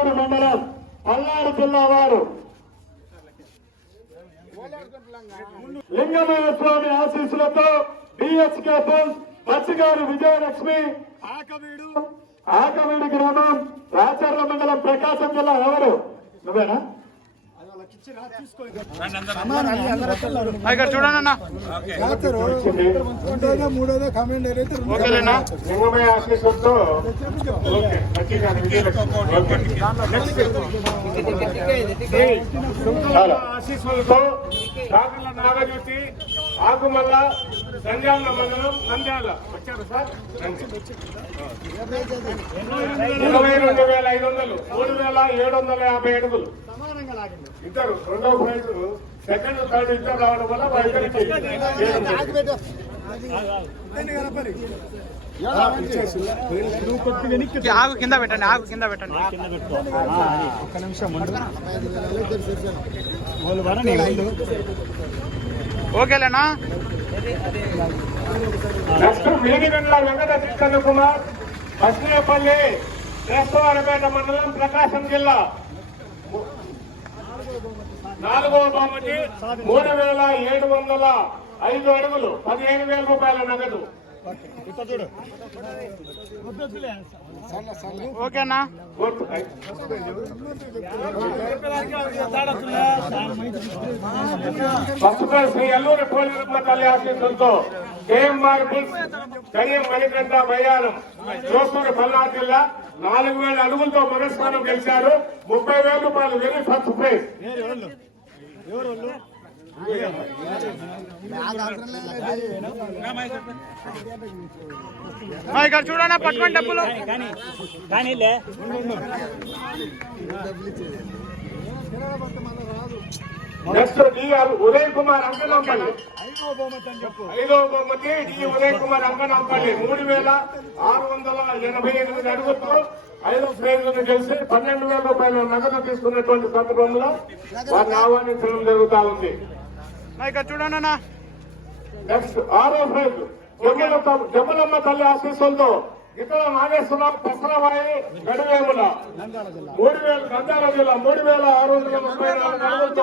గుంటూరు మండలం పల్నాడు జిల్లా వారు. లింగమయ్య స్వామి ఆశీస్సులతో డిఎస్కే బోల్ బచ్చిగారి విజయలక్ష్మి ఆకవీడు ఆకవీడు గ్రామం రాచర్ల మండలం ప్రకాశం జిల్లా ఎవరు నువ్వేనా ఇక్కడ చూడండి అన్న. రెండోదో మూడోదో అయితే ఆశీస్సులతో నాగజ్యోతి ఆకుమల్ల సంజాల మండలం నంద్యాల. వచ్చారు సార్? ఇరవై రెండు వేల ఐదు వందలు మూడు వేల ఏడు వందల యాభై అడుగులు. ఇద్దరు రెండవ ప్రైజ్ సెకండ్ థర్డ్ ఇద్దరు రావడం వల్ల మా ఇద్దరికి. ఆగు కింద పెట్టండి ఆగు కింద పెట్టండి. ఒక్క నిమిషం వాళ్ళు ఓకేలేనా నెక్స్ట్ మేడిగండ్ల వెంకట కృష్ణ కుమార్ బస్నేపల్లి క్రైస్తవారపేట మండలం ప్రకాశం జిల్లా. నాలుగవ బహుమతి మూడు వేల ఏడు వందల ఐదు అడుగులు పదిహేను వేల రూపాయల నగదు. ఓకేనా. పసుపు శ్రీ అల్లూరి పోలీసుల తల్లి ఆశీస్సులతో K M R bulls Kadiyam Manikanta Bayyaram Josuru Palnadu జిల్లా నాలుగు వేల అడుగులతో పురస్కారం గెలిచారు. ముప్పై వేల రూపాయలు వెరీ ఫస్ట్ ప్రైజ్. ఇక్కడ చూడండి పట్టుకోండి డబ్బులు. Next D R Uday Kumar Ankanampalli ఐదవ బహుమతి డి ఉదయ్ కుమార్ అంకనంపల్లి మూడు వేల ఆరు వందల ఎనభై ఎనిమిది అడుగులతో ఐదో ప్రైజ్ గెలిచి పన్నెండు వేల రూపాయల నగదు తీసుకున్నటువంటి సందర్భంలో వారిని ఆహ్వానించడం జరుగుతా ఉంది. ఇక్కడ చూడండి అన్న. నెక్స్ట్ ఆరో ప్రైజ్ జమ్మలమ్మ తల్లి ఆశీస్సులతో ఇతర నాగేశ్వరరావు పసరవాయి గడివేముల మూడు వేల నంద్యాల జిల్లా మూడు వేల ఆరు వందల ముప్పై నాలుగు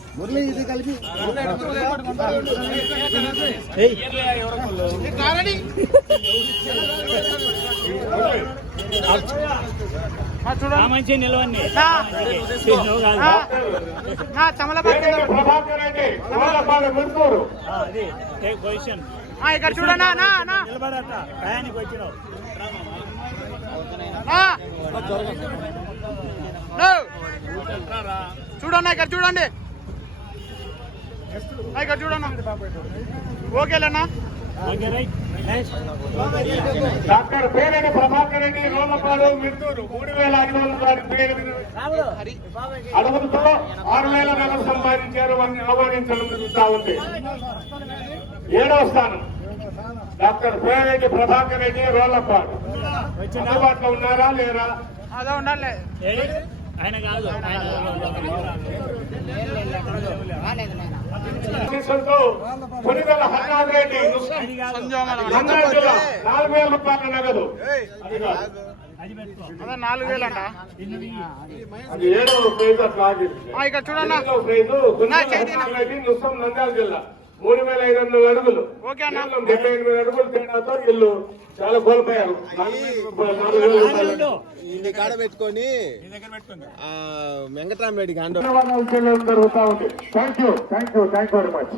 మురళి ఇది కలిపి మంచి నిలవండి ఇక్కడ చూడన్నా నా నా నిలబడట టయానికి వచ్చినావు నా. నో. చూడన్నా ఇక్కడ చూడండి ఇక్కడ చూడన్నా. ఓకేలేనా okay right next doctor Pereddy Prabhakar Reddy Romapadu Mirthuru మూడు వేల ఐదు వందల అడుగులతో ఆరు వేల నగదు సంపాదించారు వారిని ఆహ్వానించడం జరుగుతా ఉంది. ఏడవ స్థానం. డాక్టర్ పేరెడ్డి ప్రభాకర్ రెడ్డి రోలపాడు అందుబాటులో ఉన్నారా లేరా? అదే ఉండాలి? ఆయన కాదు పులివెల హర్నాథ్ రెడ్డి నాలుగు వేల రూపాయల నగదు అది కాదు. అది పెట్టుకో అదే నాలుగు వేలు అంట ఇక్కడ నంద్యాల జిల్లా మూడు వేల ఐదు వందల అడుగులు డెబ్బై ఎనిమిది అడుగులు తేడాతో వీళ్ళు చాలా కోల్పోయారు ఇది కాడ పెట్టుకొని జరుగుతా ఉంది. Thank you thank you thank you very much